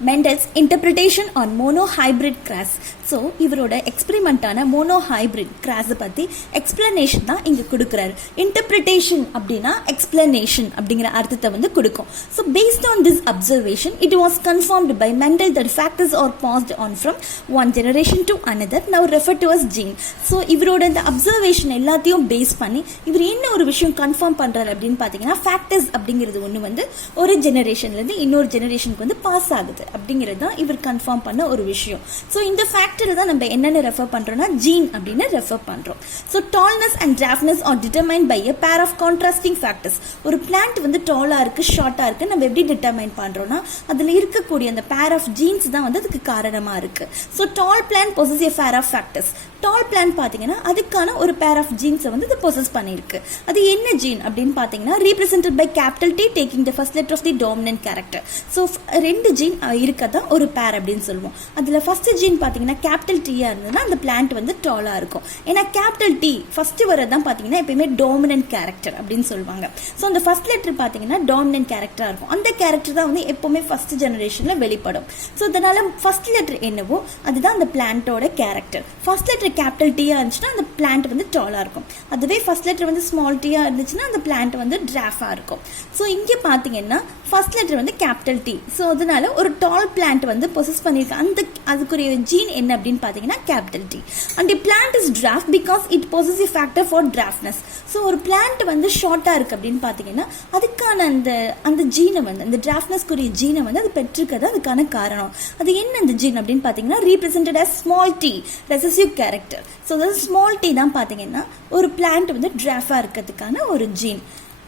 Mendel's interpretation on monohybrid cross. So இவரோட எக்ஸ்பெரிமெண்ட்டான monohybrid கிராஸை பற்றி explanation தான் இங்கே கொடுக்குறாரு. இன்டர்பிரிட்டேஷன் அப்படின்னா எக்ஸ்பிளனேஷன் அப்படிங்கிற அர்த்தத்தை வந்து கொடுக்கும். So based on this observation it was confirmed by Mendel that factors are passed on from one generation to another now refer to as gene. So இவரோட இந்த அப்சர்வேஷன் எல்லாத்தையும் பேஸ் பண்ணி இவர் என்ன ஒரு விஷயம் கன்ஃபார்ம் பண்ணுறாரு அப்படின்னு பார்த்தீங்கன்னா ஃபேக்டர்ஸ் அப்படிங்கிறது ஒன்று வந்து ஒரு ஜெனரேஷன்லேருந்து இன்னொரு ஜெனரேஷனுக்கு வந்து பாஸ் ஆகுது அப்படிங்கிறது தான் இவர் கன்ஃபார்ம் பண்ண ஒரு விஷயம். ஸோ இந்த ஃபேக்டர் தான் நம்ம என்னென்ன ரெஃபர் பண்றோம்னா ஜீன் அப்படின்னு ரெஃபர் பண்றோம். So tallness and dwarfness are determined by a pair of contrasting factors. ஒரு பிளான்ட் வந்து டாலா இருக்கு ஷார்ட்டா இருக்கு நம்ம எப்படி டிட்டர்மைன் பண்றோம்னா அதுல இருக்கக்கூடிய அந்த பேர் ஆஃப் ஜீன்ஸ் தான் வந்து அதுக்கு காரணமா இருக்கு. So tall plant possess a pair of factors. Doll plant பாத்தீங்கன்னா அதுக்கான ஒரு பேர் ஆஃப் ஜீன்ஸை வந்து இது பொசஸ் பண்ணிருக்கு. அது என்ன ஜீன் அப்படின்னு பாத்தீங்கன்னா represented by capital T taking the first letter of the dominant character. So ரெண்டு ஜீன் இருக்கதான் ஒரு பேர் அப்படின்னு சொல்லுவோம். அதுல ஃபர்ஸ்ட் ஜீன் பாத்தீங்கன்னா கேபிட்டல் டீயா இருந்ததுன்னா அந்த பிளான்ட் வந்து டாலா இருக்கும். ஏன்னா கேபிட்டல் டி ஃபர்ஸ்ட் வரதான் பாத்தீங்கன்னா எப்பயுமே டாமினன்ட் கேரக்டர் அப்படின்னு சொல்லுவாங்க. ஸோ அந்த ஃபர்ஸ்ட் லெட்டர் பாத்தீங்கன்னா டாமினன்ட் கேரக்டரா இருக்கும். அந்த கேரக்டர் தான் வந்து எப்பவுமே ஃபர்ஸ்ட் ஜெனரேஷன்ல வெளிப்படும். ஸோ அதனால ஃபர்ஸ்ட் லெட்டர் என்னவோ அதுதான் அந்த பிளான்ட்டோட கேரக்டர். ஃபர்ஸ்ட் லெட்டர் கேபிட்டல் டீயா இருந்துச்சுன்னா அந்த பிளான்ட் வந்து டாலா இருக்கும். அதுவே ஃபர்ஸ்ட் லெட்டர் வந்து ஸ்மால் டீயா இருந்துச்சுன்னா அந்த பிளான்ட் வந்து டிராஃபா இருக்கும். ஸோ இங்க பாத்தீங்கன்னா ஃபர்ஸ்ட் லெட்டர் வந்து கேபிட்டல் டி. ஸோ அதனால ஒரு டால் பிளான்ட் வந்து பொசஸ் பண்ணிருக்கு. அந்த அதுக்குரிய ஜீன் என்ன அப்படின்னு பாத்தீங்கன்னா capital T. And the plant is dwarf because it possesses a factor for dwarfness. So ஒரு பிளான்ட் வந்து ஷார்ட்டா இருக்கு அப்படின்னு பாத்தீங்கன்னா அதுக்கான அந்த ஜீனை வந்து அந்த டிராஃப்ட்னஸ்க்குரிய ஜீனை வந்து அது பெற்றிருக்கிறது அதுக்கான காரணம். அது என்ன அந்த ஜீன் அப்படின்னு பாத்தீங்கன்னா represented as small t recessive character. So அதாவது ஸ்மால் டி தான் பாத்தீங்கன்னா ஒரு பிளான்ட் வந்து டிராஃபா இருக்கிறதுக்கான ஒரு gene.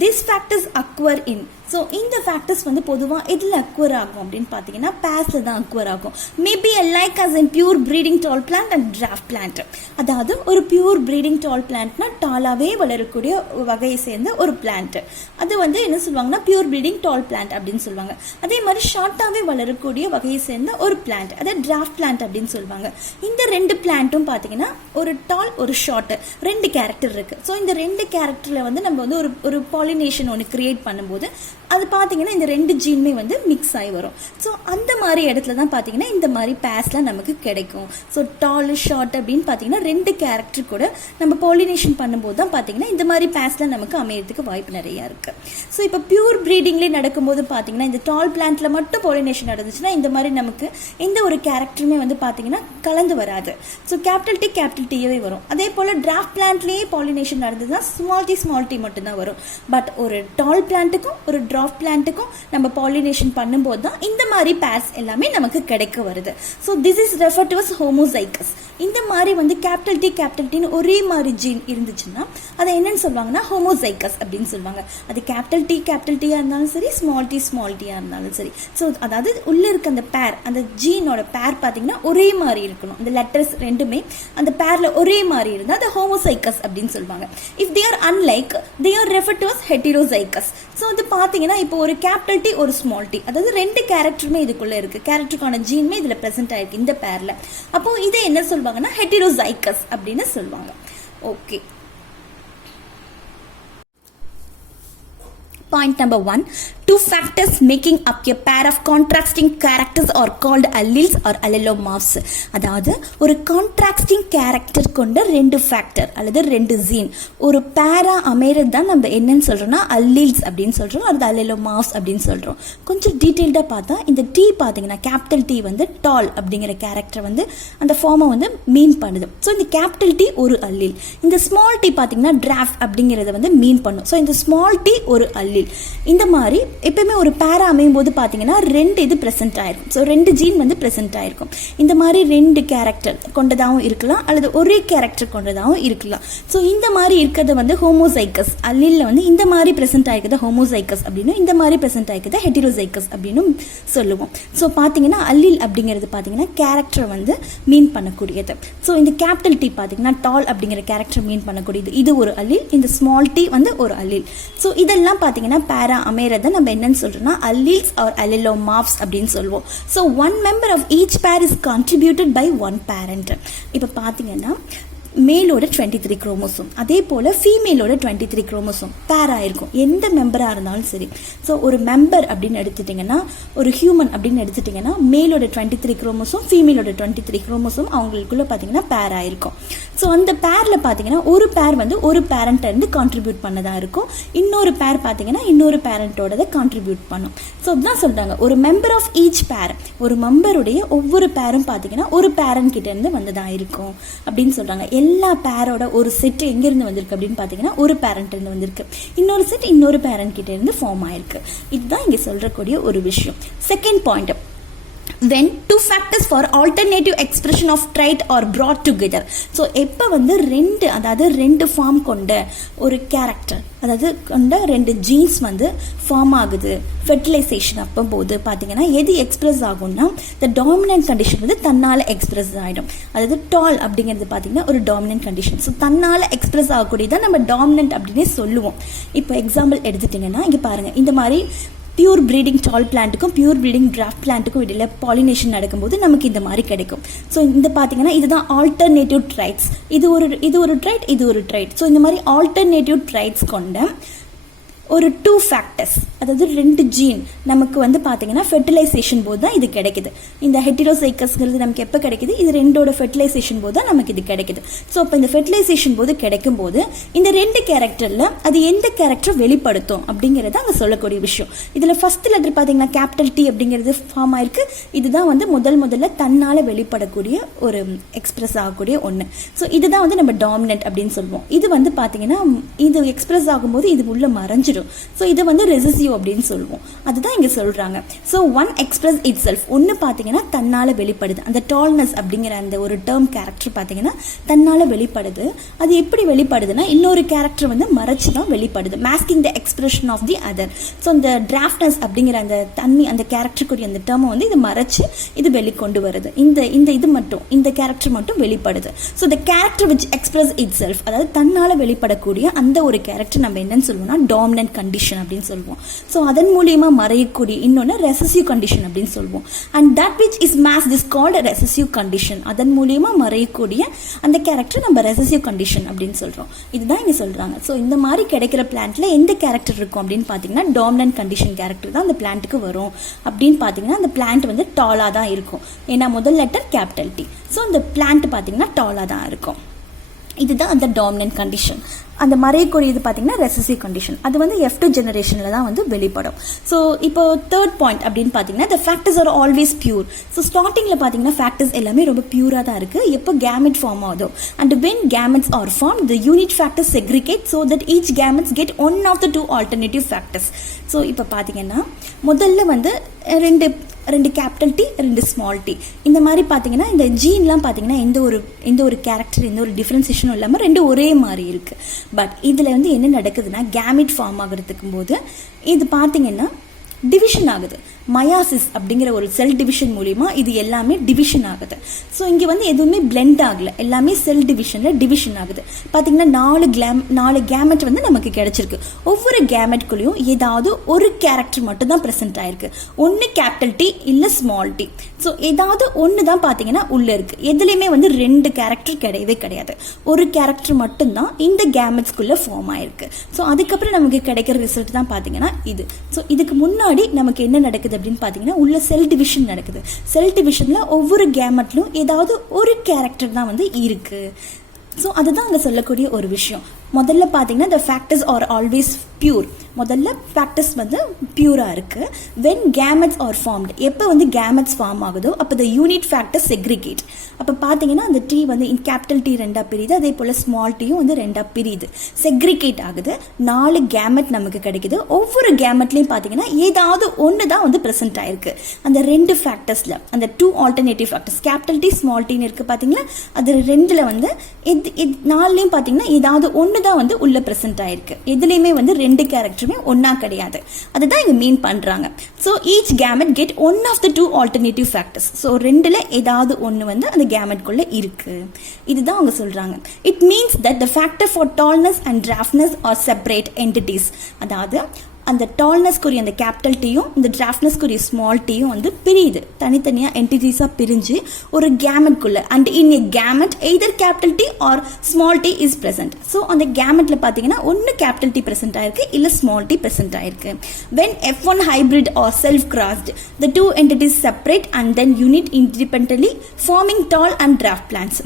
These factors occur in. So இந்த ஃபேக்டர்ஸ் வந்து பொதுவாக எதில் அக்வர் ஆகும் அப்படின்னு பார்த்தீங்கன்னா பேஸில் தான் அக்வர் ஆகும். Maybe like as in pure breeding tall plant and dwarf plant. அதாவது ஒரு பியூர் ப்ரீடிங் டால் பிளான்ட்னா டாலாவே வளரக்கூடிய வகையை சேர்ந்த ஒரு பிளான்ட். அது வந்து என்ன சொல்லுவாங்கன்னா பியூர் ப்ரீடிங் டால் பிளான்ட் அப்படின்னு சொல்லுவாங்க. அதே மாதிரி ஷார்ட்டாகவே வளரக்கூடிய வகையை சேர்ந்த ஒரு பிளான்ட் அதை டிராஃப்ட் பிளான்ட் அப்படின்னு சொல்லுவாங்க. இந்த ரெண்டு பிளான்ட்டும் பார்த்தீங்கன்னா ஒரு டால் ஒரு ஷார்ட் ரெண்டு கேரக்டர் இருக்கு. ஸோ இந்த ரெண்டு கேரக்டரில் வந்து நம்ம வந்து ஒரு பாலினேஷன் ஒன்று கிரியேட் பண்ணும்போது அது பார்த்தீங்கன்னா இந்த ரெண்டு ஜீனுமே வந்து மிக்ஸ் ஆகி வரும். ஸோ அந்த மாதிரி இடத்துல தான் பார்த்தீங்கன்னா இந்த மாதிரி பேஸ்லாம் நமக்கு கிடைக்கும். ஸோ டால் ஷார்ட் அப்படின்னு பார்த்தீங்கன்னா ரெண்டு கேரக்டர் கூட நம்ம பாலினேஷன் பண்ணும்போது தான் பார்த்தீங்கன்னா இந்த மாதிரி பேஸ்லாம் நமக்கு அமையறதுக்கு வாய்ப்பு நிறையா இருக்கு. ஸோ இப்போ பியூர் ப்ரீடிங்லேயே நடக்கும்போது பார்த்தீங்கன்னா இந்த டால் பிளான்ட்ல மட்டும் பாலினேஷன் நடந்துச்சுன்னா இந்த மாதிரி நமக்கு எந்த ஒரு கேரக்டருமே வந்து பார்த்தீங்கன்னா கலந்து வராது. ஸோ கேபிட்டல் டீயே வரும். அதே போல் டிராஃப்ட் பிளான்ட்லேயே பாலினேஷன் நடந்ததுன்னா ஸ்மால் டி மட்டும்தான் வரும். பட் ஒரு டால் பிளான்ட்டுக்கும் ஒரு டிராஃப்ட் பிளான்ட்டுக்கும் நம்ம பாலினேஷன் பண்ணும்போது தான் இந்த மாதிரி பேர்ஸ் எல்லாமே நமக்கு கிடைக்க வருது. So this is refer to as homozygous. இந்த மாதிரி வந்து கேபிட்டல் டின்னு ஒரே மாதிரி ஜீன் இருந்துச்சுன்னா அதை என்னன்னு சொல்லுவாங்கன்னா ஹோமோசைகஸ் அப்படின்னு சொல்லுவாங்க. அது கேபிட்டல் டியா இருந்தாலும் சரி ஸ்மால் டியா இருந்தாலும் சரி. ஸோ அதாவது உள்ள இருக்க அந்த பேர் அந்த ஜீனோட பேர் பார்த்தீங்கன்னா ஒரே மாதிரி இருக்கணும். அந்த லெட்டர்ஸ் ரெண்டுமே அந்த பேர்ல ஒரே மாதிரி இருந்தால் அது ஹோமோசைகஸ் அப்படின்னு சொல்லுவாங்க. If they are unlike they are refer to as heterozygous. So வந்து பார்த்தீங்கன்னா இப்போ ஒரு கேபிட்டல் டி ஒரு ஸ்மால் டி அதாவது ரெண்டு கேரக்டருமே இதுக்குள்ள இருக்கு. கேரக்டருக்கான ஜீனுமே இதுல பிரசன்ட் ஆயிருக்கு இந்த பேர்ல. அப்போ இதை என்ன சொல்லுவாங்கன்னா ஹெட்டிரோசைகஸ் அப்படின்னு சொல்லுவாங்க. Okay. Point number 1. Two factors making up a pair of contrasting characters are called alleles or allelomorphs. அதாவது ஒரு கான்ட்ராஸ்டிங் கேரக்டர் கொண்ட ரெண்டு ஃபேக்டர் அல்லது ரெண்டு ஜீன் ஒரு பேரா அமைகிறது தான் நம்ம என்னன்னு சொல்றோம்னா அல்லீல்ஸ் அப்படின்னு சொல்றோம். அது அல்லெலோமார்ப்ஸ் அப்படின்னு சொல்றோம். கொஞ்சம் டீட்டெயில்டா பார்த்தா இந்த டி பார்த்தீங்கன்னா கேபிட்டல் டி வந்து டால் அப்படிங்கிற கேரக்டர் வந்து அந்த ஃபார்மை வந்து மீன் பண்ணுது. ஸோ இந்த கேபிட்டல் டி ஒரு அல்லீல். இந்த ஸ்மால் டி பார்த்தீங்கன்னா டிராஃப்ட் அப்படிங்கிறத வந்து மீன் பண்ணும். ஸோ இந்த ஸ்மால் டி ஒரு அல்லீல். இந்த மாதிரி எப்பவுமே ஒரு பேரா அமையும் போது பாத்தீங்கன்னா ரெண்டு இது பிரசன்ட் ஆயிருக்கும். ஸோ ரெண்டு ஜீன் வந்து பிரசன்ட் ஆயிருக்கும். இந்த மாதிரி ரெண்டு கேரக்டர் கொண்டதாகவும் இருக்கலாம் அல்லது ஒரே கேரக்டர் கொண்டதாகவும் இருக்கலாம். ஸோ இந்த மாதிரி இருக்கிறத வந்து ஹோமோசைகஸ். அல்லீல்ல வந்து இந்த மாதிரி பிரசன்ட் ஆயிருக்கிறத ஹோமோசைகஸ் அப்படின்னு இந்த மாதிரி பிரசன்ட் ஆயிருக்கிறத ஹெட்டிரோசைகஸ் அப்படின்னு சொல்லுவோம். ஸோ பாத்தீங்கன்னா அல்லீல் அப்படிங்கிறது பாத்தீங்கன்னா கேரக்டர் வந்து மீன் பண்ணக்கூடியது. ஸோ இந்த கேபிட்டல் டி பாத்தீங்கன்னா டால் அப்படிங்கிற கேரக்டர் மீன் பண்ணக்கூடியது. இது ஒரு அல்லீல். இந்த ஸ்மால் டி வந்து ஒரு அல்லீல். ஸோ இதெல்லாம் பாத்தீங்கன்னா பேரா அமைறத நம்ம என்னன்னு சொல்றோம்னா alleles or allelomorphs அப்படின்னு சொல்லுவோம். So one member of each pair is contributed by one parent. இப்போ பாத்தீங்கன்னா மேலோட 23 குரோமோசோம், அதே போல் ஃபீமேலோட 23 குரோமோசோம் பேர் ஆயிருக்கும் எந்த மெம்பராக இருந்தாலும் சரி. ஸோ ஒரு மெம்பர் அப்படின்னு எடுத்துட்டிங்கன்னா, ஒரு ஹியூமன் அப்படின்னு எடுத்துட்டிங்கன்னா, மேலோட 23 குரோமோசோம் ஃபீமேலோட 23 குரோமோசோம் அவங்களுக்குள்ள பார்த்தீங்கன்னா பேர் ஆயிருக்கும். ஸோ அந்த பேரில் பார்த்தீங்கன்னா ஒரு பேர் வந்து ஒரு பேரண்ட்லேருந்து கான்ட்ரிபியூட் பண்ணதாக இருக்கும், இன்னொரு பேர் பார்த்தீங்கன்னா இன்னொரு பேரண்ட்டோட கான்ட்ரிபியூட் பண்ணும். ஸோ அதுதான் சொல்கிறாங்க, ஒரு மெம்பர் ஆஃப் ஈச் பேர், ஒரு மெம்பருடைய ஒவ்வொரு பேரும் பார்த்தீங்கன்னா ஒரு பேரண்ட் கிட்டேருந்து வந்ததாக இருக்கும் அப்படின்னு சொல்கிறாங்க. எல்லா பேரோட ஒரு செட் எங்கேருந்து வந்திருக்கு அப்படின்னு பார்த்தீங்கன்னா ஒரு பேரண்ட்லேருந்து வந்திருக்கு, இன்னொரு செட் இன்னொரு பேரண்ட் கிட்டேருந்து ஃபார்ம் ஆயிருக்கு. இதுதான் இங்கே சொல்கிறக்கூடிய ஒரு விஷயம். Second point, when two factors for alternative expression of trait are brought together. So எப்போ வந்து ரெண்டு ஃபார்ம் கொண்ட ஒரு கேரக்டர், அதாவது கொண்ட ரெண்டு ஜீன்ஸ் வந்து ஃபார்ம் ஆகுது ஃபெர்டிலைசேஷன் அப்போ போது பார்த்தீங்கன்னா எது எக்ஸ்பிரஸ் ஆகும்னா த டாமினன்ட் கண்டிஷன் வந்து தன்னால் எக்ஸ்பிரஸ் ஆகிடும். அதாவது டால் அப்படிங்கிறது பார்த்தீங்கன்னா ஒரு டாமினன்ட் கண்டிஷன். ஸோ தன்னால் எக்ஸ்பிரஸ் ஆகக்கூடியதான் நம்ம டாமினன்ட் அப்படின்னே சொல்லுவோம். இப்போ எக்ஸாம்பிள் எடுத்துட்டிங்கன்னா இங்கே பாருங்கள், இந்த மாதிரி பியூர் ப்ரீடிங் டால் பிளான்ட்டுக்கும் பியூர் ப்ரீடிங் டிராஃப்ட் பிளான்ட்டுக்கும் இடையில பாலினேஷன் நடக்கும்போது நமக்கு இந்த மாதிரி கிடைக்கும். ஸோ இந்த பார்த்தீங்கன்னா இதுதான் ஆல்டர்னேட்டிவ் ட்ரைட்ஸ். இது ஒரு ட்ரைட், இது ஒரு ட்ரைட். ஸோ இந்த மாதிரி ஆல்டர்னேட்டிவ் ட்ரைட்ஸ் கொண்ட ஒரு 2 ஃபேக்டர்ஸ், அதாவது 2 ஜீன் நமக்கு வந்து பார்த்தீங்கன்னா ஃபெர்டிலைசேஷன் போது தான் இது கிடைக்குது. இந்த ஹெட்டிரோசைக்கஸ்ங்கிறது நமக்கு எப்போ கிடைக்குது, இது ரெண்டோட ஃபெர்டிலைசேஷன் போது தான் நமக்கு இது கிடைக்குது. ஸோ அப்போ இந்த ஃபெர்டிலைசேஷன் போது கிடைக்கும் போது இந்த 2 கேரக்டரில் அது எந்த கேரக்டரை வெளிப்படுத்தும் அப்படிங்கிறத அங்கே சொல்லக்கூடிய விஷயம். இதில் ஃபர்ஸ்ட் லெட்டர் பார்த்தீங்கன்னா கேபிட்டல் டி அப்படிங்கிறது ஃபார்ம் ஆயிருக்கு. இதுதான் வந்து முதல்ல தன்னால் வெளிப்படக்கூடிய ஒரு எக்ஸ்பிரஸ் ஆகக்கூடிய ஒன்று. ஸோ இதுதான் வந்து நம்ம டாமினன்ட் அப்படின்னு சொல்லுவோம். இது வந்து பார்த்தீங்கன்னா இது எக்ஸ்பிரஸ் ஆகும்போது இது உள்ள மறைஞ்சிடும். ஸோ இதை வந்து ரெசசிவ் அப்படின்னு சொல்லுவோம். அதுதான் இங்கே சொல்கிறாங்க. So one express it self, ஒன்று பார்த்தீங்கன்னா தன்னால் வெளிப்படுது. அந்த டால்னஸ் அப்படிங்கிற அந்த ஒரு டேர்ம் கேரக்டர் பார்த்தீங்கன்னா தன்னால் வெளிப்படுது. அது எப்படி வெளிப்படுதுன்னா இன்னொரு கேரக்டர் வந்து மறைச்சு தான் வெளிப்படுது, masking the expression of the other. So இந்த டிராஃப்ட்னஸ் அப்படிங்கிற அந்த தன்மை, அந்த கேரக்டருக்குரிய அந்த டேர்மை வந்து இது மறைச்சு இது வெளிக்கொண்டு வருது. இந்த கேரக்டர் மட்டும் வெளிப்படுது. So the character which express it self, அதாவது தன்னால் வெளிப்படக்கூடிய அந்த ஒரு கேரக்டர் நம்ம என்னன்னு சொல்லுவோம்னா டாமினன்ட் கண்டிஷன் அப்படின்னு சொல்லுவோம். ஸோ அதன் மூலியமா மறையக்கூடிய இன்னொன்று ரெசசிவ் கண்டிஷன் அப்படின்னு சொல்லுவோம். And that which is masked is called recessive condition. அதன் மூலியமா மறையக்கூடிய அந்த கேரக்டர் நம்ம ரெசசிவ் கண்டிஷன் அப்படின்னு சொல்றோம். இதுதான் இங்க சொல்றாங்க. ஸோ இந்த மாதிரி கிடைக்கிற பிளான்ட்ல எந்த கேரக்டர் இருக்கும் அப்படின்னு பார்த்தீங்கன்னா டாமினன்ட் கண்டிஷன் கேரக்டர் தான் அந்த பிளான்ட்டுக்கு வரும். அப்படின்னு பார்த்தீங்கன்னா அந்த பிளான்ட் வந்து டாலா தான் இருக்கும். ஏன்னா முதல் லெட்டர் கேபிட்டல் டி. ஸோ அந்த பிளான்ட் பார்த்தீங்கன்னா டாலா தான் இருக்கும். இதுதான் அந்த டாமினன்ட் கண்டிஷன். அந்த மறையக்கூடியது பார்த்தீங்கன்னா ரெசசிவ் கண்டிஷன். அது வந்து F2 ஜெனரேஷனில் தான் வந்து வெளிப்படும். ஸோ இப்போ தேர்ட் பாயிண்ட் அப்படின்னு பார்த்தீங்கன்னா the factors are always pure. So ஸ்டார்டிங்கில் பார்த்தீங்கன்னா ஃபேக்டர்ஸ் எல்லாமே ரொம்ப பியூராக தான் இருக்குது எப்போ கேமெட் ஃபார்ம் ஆகுதோ. And when gametes are formed the unit factors segregate so that each gametes get one of the 2 alternative factors. So இப்போ பார்த்தீங்கன்னா முதல்ல வந்து ரெண்டு கேபிட்டல் டி, 2 ஸ்மால் டி. இந்த மாதிரி பார்த்தீங்கன்னா இந்த ஜீன்லாம் பார்த்தீங்கன்னா எந்த ஒரு கேரக்டர், எந்த ஒரு டிஃப்ரென்சியேஷனும் இல்லாமல் 2 ஒரே மாதிரி இருக்குது. பட் இதில் வந்து என்ன நடக்குதுன்னா கேமெட் ஃபார்ம் ஆகிறதுக்கும் போது இது பார்த்தீங்கன்னா டிவிஷன் ஆகுது. மயாசிஸ் அப்படிங்கிற ஒரு செல் டிவிஷன் மூலிமா இது எல்லாமே டிவிஷன் ஆகுது. ஸோ இங்கே வந்து எதுவுமே பிளெண்ட் ஆகலை, எல்லாமே செல் டிவிஷனில் டிவிஷன் ஆகுது. பார்த்தீங்கன்னா 4 கேமெட் வந்து நமக்கு கிடைச்சிருக்கு. ஒவ்வொரு கேமெட்குள்ளேயும் ஏதாவது ஒரு கேரக்டர் மட்டும் தான் ப்ரெசென்ட் ஆயிருக்கு. ஒன்று கேபிட்டல் டி இல்லை ஸ்மால் டி. ஸோ ஏதாவது ஒன்று தான் பார்த்தீங்கன்னா உள்ளே இருக்குது. எதுலேயுமே வந்து 2 கேரக்டர் கிடையவே கிடையாது. ஒரு கேரக்டர் மட்டும்தான் இந்த கேமெட்ஸ்குள்ளே ஃபார்ம் ஆயிருக்கு. ஸோ அதுக்கப்புறம் நமக்கு கிடைக்கிற ரிசல்ட் தான் பார்த்தீங்கன்னா இது. ஸோ இதுக்கு முன்னாடி நமக்கு என்ன நடக்குது அப்படின்னு பார்த்தீங்கன்னா உள்ள செல் டிவிஷன் நடக்குது. செல் டிவிஷன்ல ஒவ்வொரு கேமெட்லும் ஏதாவது ஒரு கேரக்டர் தான் வந்து இருக்கு. ஸோ அதுதான் அங்கே சொல்லக்கூடிய ஒரு விஷயம். முதல்ல பார்த்தீங்கன்னா the factors are always pure. முதல்ல ஃபேக்டர்ஸ் வந்து பியூராக இருக்குது. when gametes are formed, எப்போ வந்து gametes ஃபார்ம் ஆகுதோ அப்போ the unit factors segregate. அப்போ பார்த்தீங்கன்னா அந்த டி வந்து கேபிட்டல் டி 2 பிரியுது, அதே போல் ஸ்மால் டியும் வந்து 2 பிரியுது, செக்ரிகேட் ஆகுது. 4 கேமெட் நமக்கு கிடைக்குது. ஒவ்வொரு கேமெட்லையும் பார்த்தீங்கன்னா ஏதாவது ஒன்று தான் வந்து ப்ரெசென்ட் ஆயிருக்கு அந்த 2 ஃபேக்டர்ஸில். அந்த 2 alternative factors capital T small டின்னு இருக்குது பார்த்தீங்களா, அது 2ல் வந்து 4லையும் பார்த்தீங்கன்னா ஏதாவது ஒன்று தான் வந்து உள்ள ப்ரெசென்ட் ஆயிருக்கு. எதுலையுமே வந்து 2 கேரக்டருமே ஒன்னா கிடையாது. அதுதான் இங்க மீன் பண்றாங்க. So each gamete get one of the 2 alternative factors. So 2ல் ஏதாவது ஒன்று வந்து அந்த கேமெட்குள்ள இருக்கு. இதுதான் அவங்க சொல்றாங்க. It means that the factor for tallness and dwarfness are separate entities. அதாவது அந்த டால்னஸ்க்குரிய அந்த கேபிட்டல் டீயும் இந்த டிராஃப்ட்னஸ்க்குரிய ஸ்மால் டீயும் வந்து பிரியுது, தனித்தனியாக என்டிட்டிஸாக பிரிஞ்சு ஒரு கேமெட்குள்ள. And in a gamete either capital T or small T is present. So அந்த கேமெட்ல பார்த்தீங்கன்னா ஒன்று கேபிட்டல் டி present ஆயிருக்கு, இல்லை ஸ்மால் டி present ஆயிருக்கு. when F1 hybrid or self crossed, the two entities separate and then unit independently, forming tall and draft plants.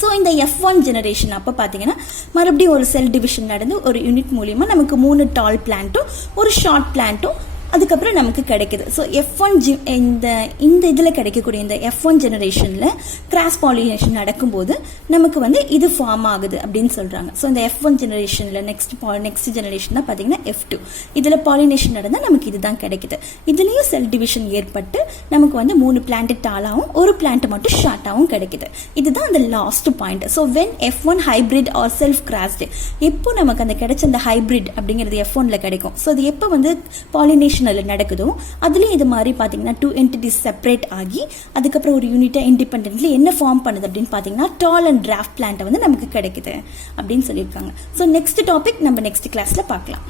So இந்த F1 generation அப்போ பார்த்தீங்கன்னா மறுபடியும் ஒரு செல் டிவிஷன் நடந்து ஒரு யூனிட் மூலிமா நமக்கு 3 டால் பிளான்ட்டும் ஒரு ஷார்ட் பிளான்ட்டும் அதுக்கப்புறம் நமக்கு கிடைக்குது. ஸோ F1 இந்த இதில் கிடைக்கக்கூடிய இந்த F1 ஜெனரேஷனில் கிராஸ் பாலினேஷன் நடக்கும்போது நமக்கு வந்து இது ஃபார்ம் ஆகுது அப்படின்னு சொல்கிறாங்க. ஸோ இந்த F1 ஜெனரேஷனில் நெக்ஸ்ட் ஜெனரேஷன் தான் பார்த்தீங்கன்னா F2. இதில் பாலினேஷன் நடந்தால் நமக்கு இதுதான் கிடைக்குது. இதுலேயும் செல் டிவிஷன் ஏற்பட்டு நமக்கு வந்து 3 பிளான்ட் டாலாகவும் ஒரு பிளான்ட் மட்டும் ஷார்ட்டாகவும் கிடைக்குது. இதுதான் அந்த last point. So when F1 hybrid are self crossed, எப்போ நமக்கு அந்த கிடைச்ச அந்த ஹைபிரிட் அப்படிங்கிறது F1ல கிடைக்கும். ஸோ அது எப்போ வந்து பாலினேஷன் நடக்குதோ அதுலயும் இது மாதிரி பாத்தீங்கன்னா 2 entities செப்பரேட் ஆகி அதுக்கப்புறம் ஒரு யூனிட்டா இண்டிபெண்டன்ட்லி என்ன ஃபார்ம் பண்ணுது அப்படின்னு பாத்தீங்கன்னா டால் அண்ட் டிராஃப்ட் பிளான்ட் வந்து நமக்கு கிடைக்குது அப்படின்னு சொல்லியிருக்காங்க. ஸோ நெக்ஸ்ட் டாபிக் நம்ம நெக்ஸ்ட் கிளாஸ்ல பார்க்கலாம்.